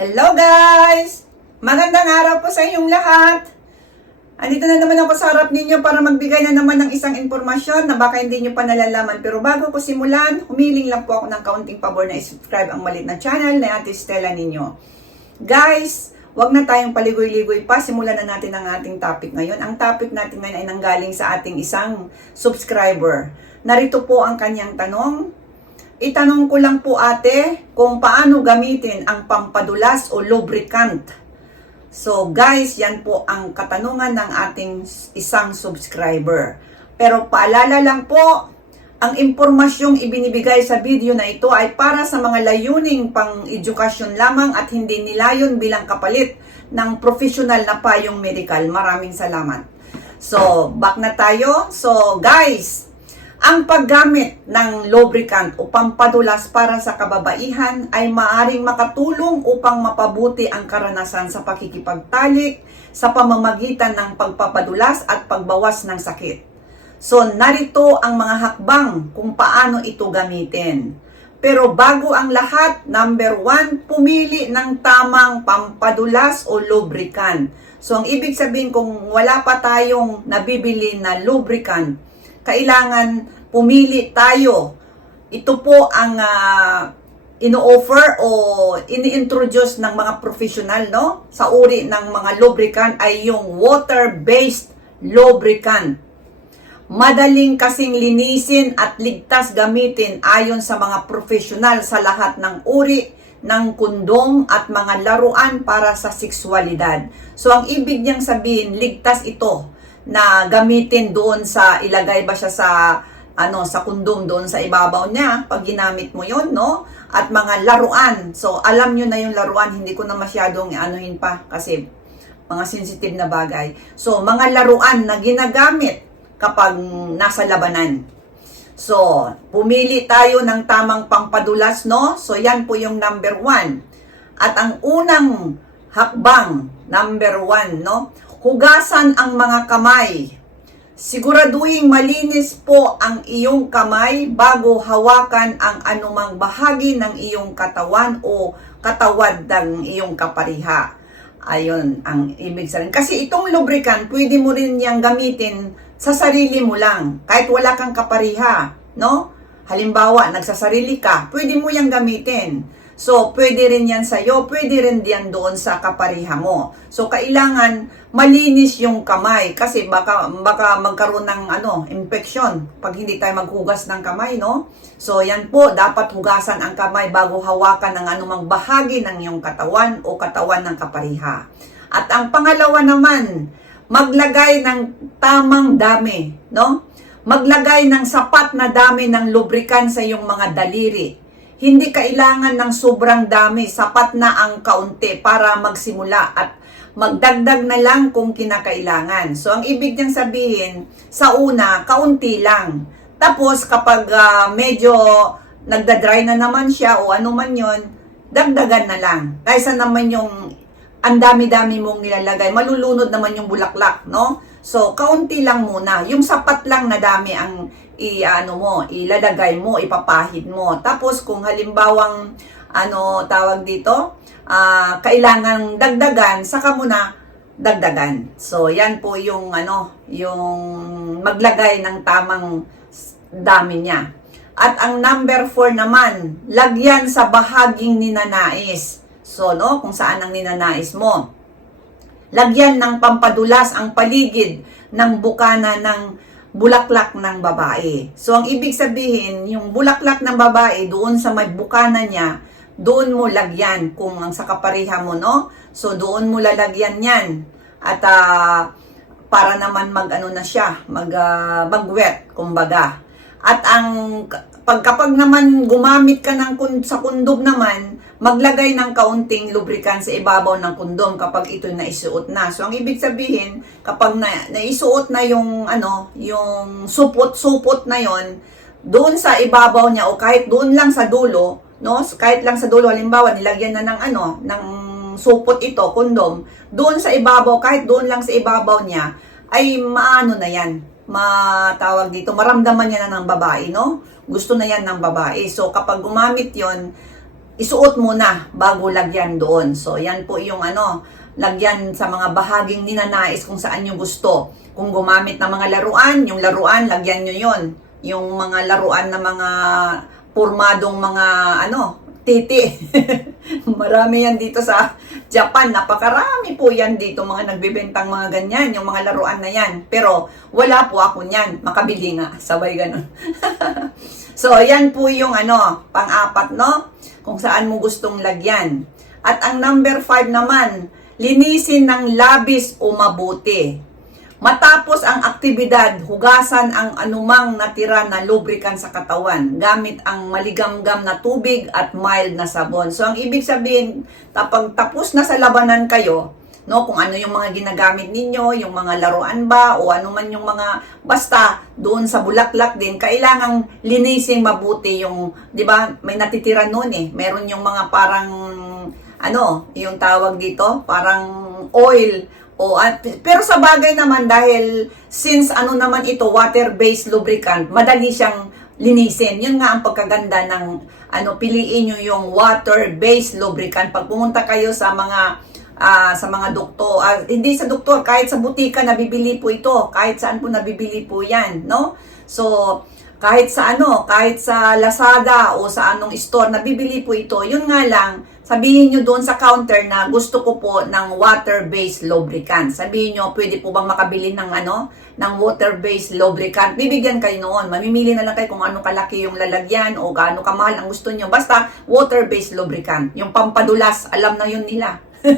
Hello guys! Magandang araw po sa inyong lahat. Andito na naman ako sa harap ninyo para magbigay na naman ng isang impormasyon na baka hindi nyo pa nalalaman. Pero bago ko simulan, humiling lang po ako ng kaunting pabor na i-subscribe ang malit na channel na Ate Stella ninyo. Guys, wag na tayong paligoy-ligoy pa. Simulan na natin ang ating topic ngayon. Ang topic natin ngayon ay nanggaling sa ating isang subscriber. Narito po ang kanyang tanong. Itanong ko lang po ate kung paano gamitin ang pampadulas o lubricant. So guys, yan po ang katanungan ng ating isang subscriber. Pero paalala lang po, ang impormasyong ibinibigay sa video na ito ay para sa mga layuning pang edukasyon lamang at hindi nilayon bilang kapalit ng professional na payong medical. Maraming salamat. So, back na tayo. So, guys, ang paggamit ng lubricant o pampadulas para sa kababaihan ay maaring makatulong upang mapabuti ang karanasan sa pakikipagtalik sa pamamagitan ng pagpapadulas at pagbawas ng sakit. So, narito ang mga hakbang kung paano ito gamitin. Pero bago ang lahat, number one, pumili ng tamang pampadulas o lubricant. So, ang ibig sabihin kung wala pa tayong nabibili na lubricant, kailangan pumili tayo. Ito po ang uh, ino-offer o ini-introduce ng mga professional no sa uri ng mga lubricant ay yung water-based lubricant. Madaling kasing linisin at ligtas gamitin ayon sa mga professional sa lahat ng uri ng kondom at mga laruan para sa sexualidad. So ang ibig niyang sabihin, ligtas ito na gamitin doon sa ilagay ba siya sa ano sa kondom doon sa ibabaw niya pag ginamit mo yon no? At mga laruan. So alam niyo na yung laruan hindi ko na masyadong anuhin pa kasi mga sensitive na bagay. So mga laruan na ginagamit kapag nasa labanan. So pumili tayo ng tamang pampadulas no? So yan po yung number one. At ang unang hakbang number one no hugasan ang mga kamay Siguraduhin malinis po ang iyong kamay bago hawakan ang anumang bahagi ng iyong katawan o katawad ng iyong kapariha. Ayun ang ibig sabihin. Kasi itong lubricant, pwede mo rin niyang gamitin sa sarili mo lang. Kahit wala kang kapariha, no? Halimbawa, nagsasarili ka, pwede mo yang gamitin. So, pwede rin yan sa'yo, pwede rin diyan doon sa kapariha mo. So, kailangan malinis yung kamay kasi baka, baka magkaroon ng ano, infection pag hindi tayo maghugas ng kamay, no? So, yan po, dapat hugasan ang kamay bago hawakan ng anumang bahagi ng iyong katawan o katawan ng kapariha. At ang pangalawa naman, maglagay ng tamang dami, no? Maglagay ng sapat na dami ng lubricant sa iyong mga daliri hindi kailangan ng sobrang dami, sapat na ang kaunti para magsimula at magdagdag na lang kung kinakailangan. So, ang ibig niyang sabihin, sa una, kaunti lang. Tapos, kapag uh, medyo nagda-dry na naman siya o ano man yon dagdagan na lang. Kaysa naman yung ang dami-dami mong nilalagay, malulunod naman yung bulaklak, no? So, kaunti lang muna. Yung sapat lang na dami ang i-ano mo, ilalagay mo, ipapahid mo. Tapos kung halimbawang ano tawag dito, uh, kailangan dagdagan, saka mo na dagdagan. So, yan po yung ano, yung maglagay ng tamang dami niya. At ang number 4 naman, lagyan sa bahaging ninanais. So, no, kung saan ang ninanais mo. Lagyan ng pampadulas ang paligid ng bukana ng bulaklak ng babae. So, ang ibig sabihin, yung bulaklak ng babae, doon sa may bukana niya, doon mo lagyan kung ang sa kapariha mo, no? So, doon mo lalagyan yan. At, uh, para naman mag, ano na siya, mag, uh, mag-wet, kumbaga. At ang, pag kapag naman gumamit ka ng, sa kundog naman, maglagay ng kaunting lubricant sa ibabaw ng kondom kapag ito naisuot na. So ang ibig sabihin, kapag na, naisuot na yung ano, yung supot-supot na yon, doon sa ibabaw niya o kahit doon lang sa dulo, no? Kahit lang sa dulo halimbawa nilagyan na ng ano, ng supot ito, kondom, doon sa ibabaw, kahit doon lang sa ibabaw niya, ay maano na yan, matawag dito, maramdaman niya na ng babae, no? Gusto na yan ng babae. So kapag gumamit yon isuot muna bago lagyan doon. So, yan po yung ano, lagyan sa mga bahaging ninanais kung saan nyo gusto. Kung gumamit ng mga laruan, yung laruan, lagyan nyo yon Yung mga laruan na mga pormadong mga ano, titi. Marami yan dito sa Japan. Napakarami po yan dito mga nagbibentang mga ganyan, yung mga laruan na yan. Pero wala po ako niyan. Makabili nga. Sabay ganun. so, yan po yung ano, pang-apat, no? Kung saan mo gustong lagyan. At ang number 5 naman, linisin ng labis o mabuti. Matapos ang aktibidad, hugasan ang anumang natira na lubricant sa katawan gamit ang maligamgam na tubig at mild na sabon. So ang ibig sabihin, tapang tapos na sa labanan kayo, no, kung ano yung mga ginagamit ninyo, yung mga laruan ba o ano man yung mga basta doon sa bulaklak din, kailangang linisin mabuti yung, 'di ba? May natitira noon eh. Meron yung mga parang ano, yung tawag dito, parang oil o at, pero sa bagay naman dahil since ano naman ito water-based lubricant, madali siyang linisin. Yun nga ang pagkaganda ng ano piliin niyo yung water-based lubricant. Pag pumunta kayo sa mga ah, sa mga doktor, ah, hindi sa doktor, kahit sa butika nabibili po ito, kahit saan po nabibili po 'yan, no? So, kahit sa ano, kahit sa Lazada o sa anong store, nabibili po ito. Yun nga lang, sabihin nyo doon sa counter na gusto ko po ng water-based lubricant. Sabihin nyo, pwede po bang makabili ng ano, ng water-based lubricant. Bibigyan kayo noon. Mamimili na lang kayo kung ano kalaki yung lalagyan o gaano kamahal ang gusto nyo. Basta water-based lubricant. Yung pampadulas, alam na yun nila.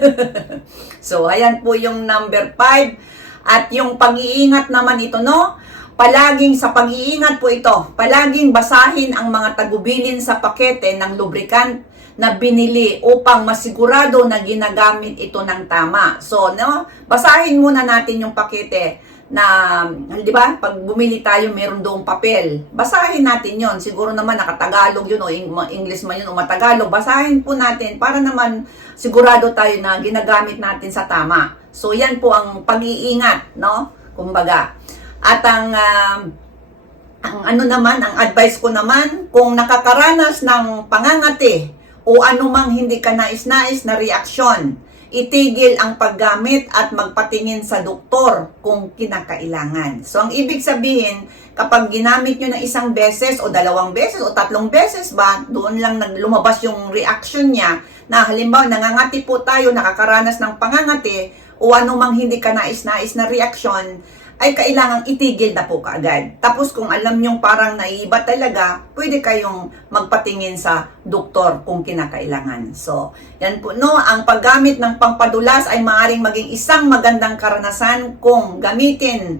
so, ayan po yung number 5. At yung pag-iingat naman ito, no? Palaging sa pag-iingat po ito, palaging basahin ang mga tagubilin sa pakete ng lubricant na binili upang masigurado na ginagamit ito ng tama. So, no, basahin muna natin yung pakete na, di ba, pag bumili tayo, meron doong papel. Basahin natin yon Siguro naman nakatagalog yun o Eng- English man yun o matagalog. Basahin po natin para naman sigurado tayo na ginagamit natin sa tama. So, yan po ang pag-iingat, no? Kumbaga. At ang ah, ang ano naman, ang advice ko naman, kung nakakaranas ng pangangati o anumang hindi ka nais-nais na reaksyon, itigil ang paggamit at magpatingin sa doktor kung kinakailangan. So, ang ibig sabihin, kapag ginamit nyo na isang beses o dalawang beses o tatlong beses ba, doon lang lumabas yung reaction niya na halimbawa nangangati po tayo, nakakaranas ng pangangati o anumang hindi ka nais-nais na reaksyon, ay kailangang itigil na po kaagad. Tapos kung alam nyong parang naiiba talaga, pwede kayong magpatingin sa doktor kung kinakailangan. So, yan po no, ang paggamit ng pangpadulas ay maaaring maging isang magandang karanasan kung gamitin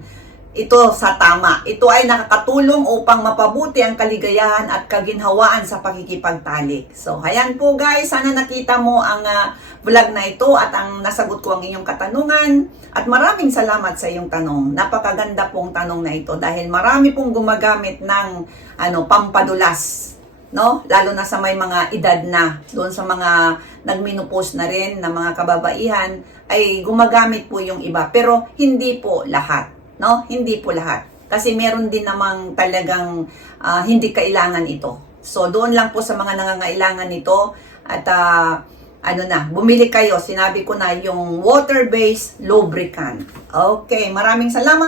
ito sa tama. Ito ay nakakatulong upang mapabuti ang kaligayahan at kaginhawaan sa pakikipagtalik. So, ayan po guys, sana nakita mo ang ah, vlog na ito at ang nasagot ko ang inyong katanungan. At maraming salamat sa iyong tanong. Napakaganda pong tanong na ito dahil marami pong gumagamit ng ano, pampadulas no? Lalo na sa may mga edad na, doon sa mga nagminupos na rin na mga kababaihan, ay gumagamit po yung iba. Pero hindi po lahat, no? Hindi po lahat. Kasi meron din namang talagang ah, hindi kailangan ito. So, doon lang po sa mga nangangailangan nito at ah, ano na, bumili kayo. Sinabi ko na yung water-based lubricant. Okay, maraming salamat.